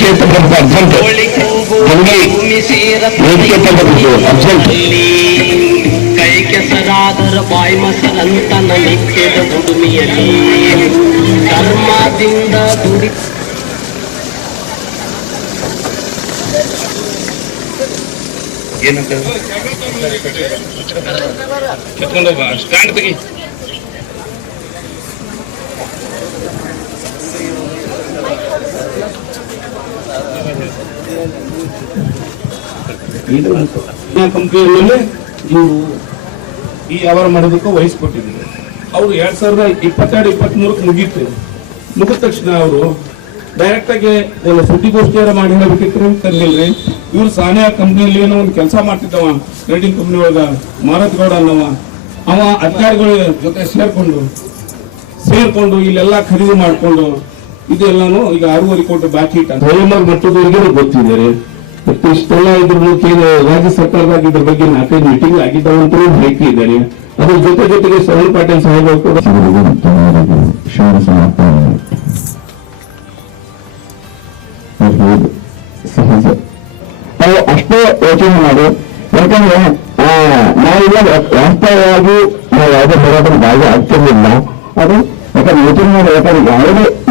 ವೇದಿಕೆ ತಗೊಂಡು ಅರ್ಜೆಂಟ್ ಜಲ್ದಿ ವೇದಿಕೆ ತಗೋಬೇಕು ಅರ್ಜೆಂಟ್ ಕೈ ಕೆಸರಾದರ ಬಾಯಿ ಮಸರಂತ ನಿತ್ಯದ ದುಡಿಮೆಯಲ್ಲಿ ಕರ್ಮದಿಂದ ದುಡಿ ಏನಂತ ಕಿತ್ಕೊಂಡೋಗ ಸ್ಟ್ಯಾಂಡ್ ತೆಗಿ ಕಂಪ್ನಿಯಲ್ಲಿ ಇವರು ಈ ವ್ಯವಹಾರ ಮಾಡೋದಕ್ಕೂ ವಹಿಸ್ಕೊಟ್ಟಿದ್ರು ಅವರು ಎರಡ್ ಸಾವಿರದ ಇಪ್ಪತ್ತೆರಡು ಇಪ್ಪತ್ಮೂರಕ್ಕೆ ಮುಗೀತು. ಮುಗಿದ ತಕ್ಷಣ ಅವರು ಡೈರೆಕ್ಟ್ ಆಗಿ ಸುದ್ದಿಗೋಷ್ಠಿಯಾರ ಮಾಡಿ ಹೇಳ್ಬೇಕಿತ್ತು ಕರ್ಲಿಲ್ರಿ ಇವ್ರು ಸಾನಿಯಾ ಕಂಪ್ನಿಯಲ್ಲಿ ಏನೋ ಒಂದು ಕೆಲಸ ಮಾಡ್ತಿದ್ದವ ಟ್ರೇಡಿಂಗ್ ಕಂಪ್ನಿ ಒಳಗ, ಮಾರತ್ ಗೌಡ ಅನ್ನವ. ಅವ ಅಧಿಕಾರಿಗಳ ಜೊತೆ ಸೇರ್ಕೊಂಡು ಸೇರ್ಕೊಂಡು ಇಲ್ಲೆಲ್ಲ ಖರೀದಿ ಮಾಡ್ಕೊಂಡು ಇದೆಲ್ಲಾನು ಈಗ ಆರೂವರೆ ಕೋಟಿ ಬಾಕಿ ಇಟ್ಟ ವಯೋಮಾನ ಮಟ್ಟದವರಿಗೆ ಗೊತ್ತಿದ್ದಾರೆ ಮತ್ತೆ ಇಷ್ಟೆಲ್ಲ ಇದ್ರ ಮೂಲಕ ಏನು ರಾಜ್ಯ ಸರ್ಕಾರದಾಗ ಇದ್ರ ಬಗ್ಗೆ ನಾಲ್ಕೈದು ಮೀಟಿಂಗ್ ಆಗಿದ್ದಾವಂತಲೂ ಹೇಳಿಕೆ ಇದ್ದಾರೆ. ಅದ್ರ ಜೊತೆ ಜೊತೆಗೆ ಸರಳ ಪಾಟೀಲ್ ಸಾಹೇಬ್ ಕೂಡ ಸಹಜ ನಾವು ಅಷ್ಟೇ ಯೋಚನೆ ಮಾಡಿ ಯಾಕಂದ್ರೆ ಆ, ನಾವೀಗ ವಾಸ್ತವವಾಗಿ ನಾವು ಯಾವುದೇ ಹೋರಾಟದ ಭಾಗ ಆಗ್ತಿರ್ಲಿಲ್ಲ. ಅದು ಯಾಕಂದ್ರೆ ಯೋಚನೆ ಮಾಡಿ ಯಾಕಂದ್ರೆ ಯಾವುದೇ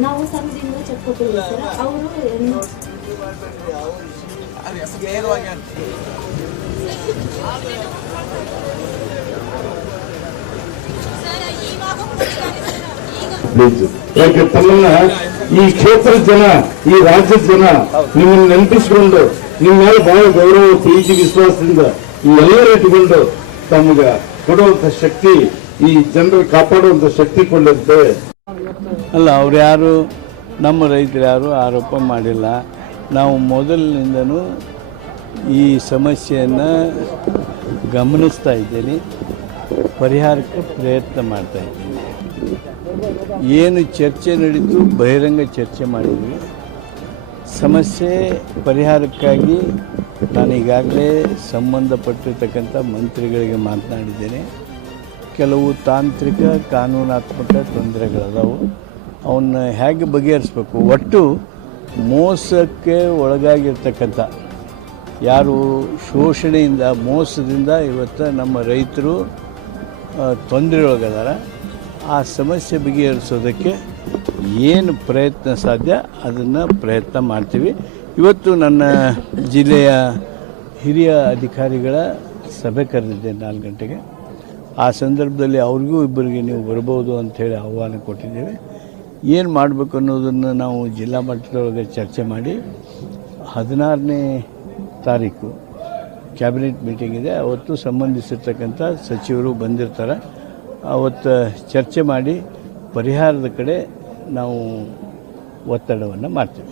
ನಾವು ಸಂಘದಿಂದ ಚೆಕ್ ಕೊಟ್ಟಿದ್ದೀವಿ ಸರ್ ಅವರು ಪ್ಲೀಸ್ ಯಾಕೆ ತಮ್ಮನ್ನ ಈ ಕ್ಷೇತ್ರದ ಜನ ಈ ರಾಜ್ಯದ ಜನ ನಿಮ್ಮನ್ನು ನೆನಪಿಸಿಕೊಂಡು ನಿಮ್ಮ ಮೇಲೆ ಬಹಳ ಗೌರವ ಪ್ರೀತಿ ವಿಶ್ವಾಸದಿಂದ ಈ ಎಲ್ಲರ ಇಟ್ಕೊಂಡು ತಮ್ಗ ಕೊಡುವಂತ ಶಕ್ತಿ, ಈ ಜನರು ಕಾಪಾಡುವಂತ ಶಕ್ತಿ ಕೊಡುತ್ತೆ ಅಲ್ಲ, ಅವ್ರು ಯಾರು? ನಮ್ಮ ರೈತರು ಯಾರು ಆರೋಪ ಮಾಡಿಲ್ಲ. ನಾವು ಮೊದಲಿನಿಂದನೂ ಈ ಸಮಸ್ಯೆಯನ್ನು ಗಮನಿಸ್ತಾ ಇದ್ದೀನಿ ಪರಿಹಾರಕ್ಕೆ ಪ್ರಯತ್ನ ಮಾಡ್ತಾ ಇದ್ದೀನಿ ಏನು ಚರ್ಚೆ ನಡೀತು, ಬಹಿರಂಗ ಚರ್ಚೆ ಮಾಡಿದ್ವಿ. ಸಮಸ್ಯೆ ಪರಿಹಾರಕ್ಕಾಗಿ ನಾನು ಈಗಾಗಲೇ ಸಂಬಂಧಪಟ್ಟಿರ್ತಕ್ಕಂಥ ಮಂತ್ರಿಗಳಿಗೆ ಮಾತನಾಡಿದ್ದೇನೆ. ಕೆಲವು ತಾಂತ್ರಿಕ ಕಾನೂನಾತ್ಮಕ ತೊಂದರೆಗಳದಾವು. ಅವನ್ನ ಹೇಗೆ ಬಗೆಹರಿಸ್ಬೇಕು? ಒಟ್ಟು ಮೋಸಕ್ಕೆ ಒಳಗಾಗಿರ್ತಕ್ಕಂಥ, ಯಾರು ಶೋಷಣೆಯಿಂದ, ಮೋಸದಿಂದ ಇವತ್ತು ನಮ್ಮ ರೈತರು ತೊಂದರೆ ಒಳಗದಾರ ಆ ಸಮಸ್ಯೆ ಬಗೆಹರಿಸೋದಕ್ಕೆ ಏನು ಪ್ರಯತ್ನ ಸಾಧ್ಯ? ಅದನ್ನು ಪ್ರಯತ್ನ ಮಾಡ್ತೀವಿ. ಇವತ್ತು ನನ್ನ ಜಿಲ್ಲೆಯ ಹಿರಿಯ ಅಧಿಕಾರಿಗಳ ಸಭೆ ಕರೆದಿದ್ದೆ ನಾಲ್ಕು ಗಂಟೆಗೆ. ಆ ಸಂದರ್ಭದಲ್ಲಿ ಅವ್ರಿಗೂ ಇಬ್ಬರಿಗೆ ನೀವು ಬರ್ಬೋದು ಅಂಥೇಳಿ ಆಹ್ವಾನ ಕೊಟ್ಟಿದ್ದೇವೆ. ಏನು ಮಾಡಬೇಕು ಅನ್ನೋದನ್ನು ನಾವು ಜಿಲ್ಲಾ ಮಟ್ಟದೊಳಗೆ ಚರ್ಚೆ ಮಾಡಿ ಹದಿನಾರನೇ ತಾರೀಕು ಕ್ಯಾಬಿನೆಟ್ ಮೀಟಿಂಗ್ ಇದೆ. ಅವತ್ತು ಸಂಬಂಧಿಸಿರ್ತಕ್ಕಂಥ ಸಚಿವರು ಬಂದಿರ್ತಾರೆ. ಅವತ್ತು ಚರ್ಚೆ ಮಾಡಿ ಪರಿಹಾರದ ಕಡೆ ನಾವು ಒತ್ತಡವನ್ನು ಮಾಡ್ತೀವಿ.